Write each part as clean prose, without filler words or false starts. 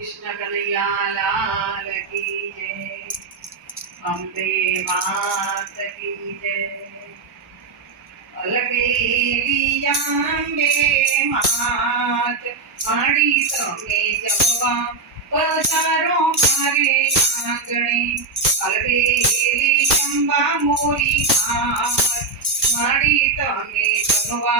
कृष्ण कन्हैया लाल की जय। अम्बे मात की जय। अलगेली अम्बे मात माड़ी तमे जमवा पधारो मारे आंगणे। अलगेली अंबा मोरी मात माड़ी तमे जमवा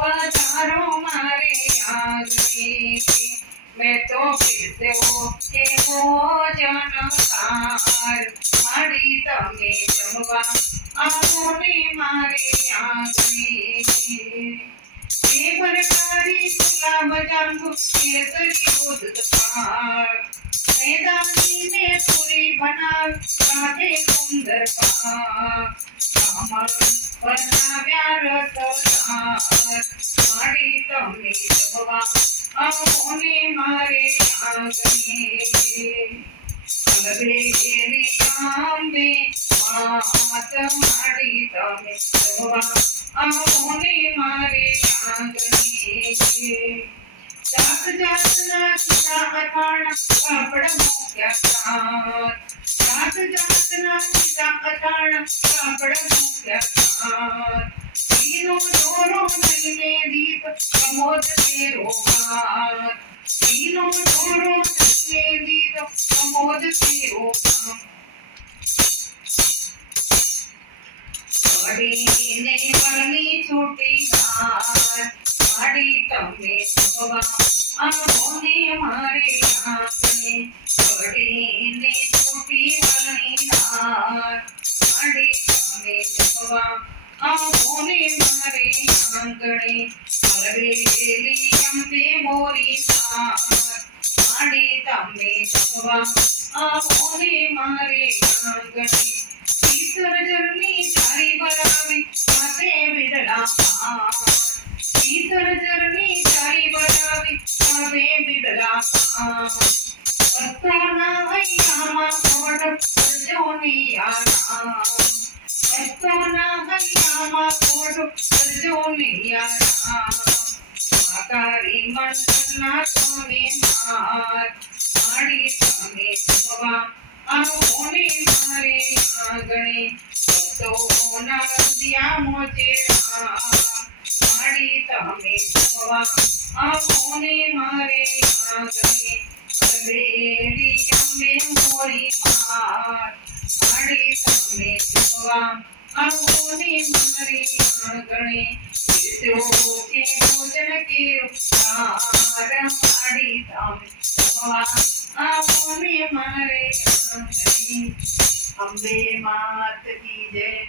पधारो मारे आंगणे। मैं तो पीतो के भोजन कार माड़ी तमे जमवा आमोने मारे आंगणे। पेपरकारी गुलाब जांबू केसरी दूध पाक मैदानी में पूरी बना राधे सुंदर पाक अमर बनाव्या रसदार माड़ी तमे जमवा आमोने मारे आंगणे। अलगेली अम्बे मात माड़ी तमे जमवा आमोने मारे आंगणे। जात जातना किसा अटाणा कापड़ मूक्या साथ। जात जातना किसा अटाणा कापड़ मूक्या साथ। तीनों डोरो नैने दीप कमोद तेरो भात। तीनों डोरो नैने दीप कमोद तेरो भात। पड़ीने वरनी छूटी धार माड़ी तमे जमवा आमोने मारे आंगणे। पड़ीने छूटी वरनी धार माड़ी तमे जमवा आमोने मारे आंगणे। अलगेली अम्बे मोरी मात माड़ी तमे जमवा आमोने मारे आंगणे। ईश्वर जरनी चारी बरावी माथे बिडला पान। ईश्वर जरनी चारी बरावी माथे बिडला पान। भक्तोना हैयामा कोड करजोनिया नाम। भक्तोना हैयामा कोड करजोनिया नाम। मातारी मंडलना तमे मात माड़ी तमे जमवा आमोने मारे आंगणे। भक्तोना हृदया मोजे माड़ी तमे जमवा आमोने मारे आंगणे। अलगेली अम्बे मोरी मात माड़ी तमे जमवा आमोने मारे आंगणे। पीतो के भोजन केरो तार माड़ी तमे जमवा आमोने मारे आंगणे। अम्बे मात की जय।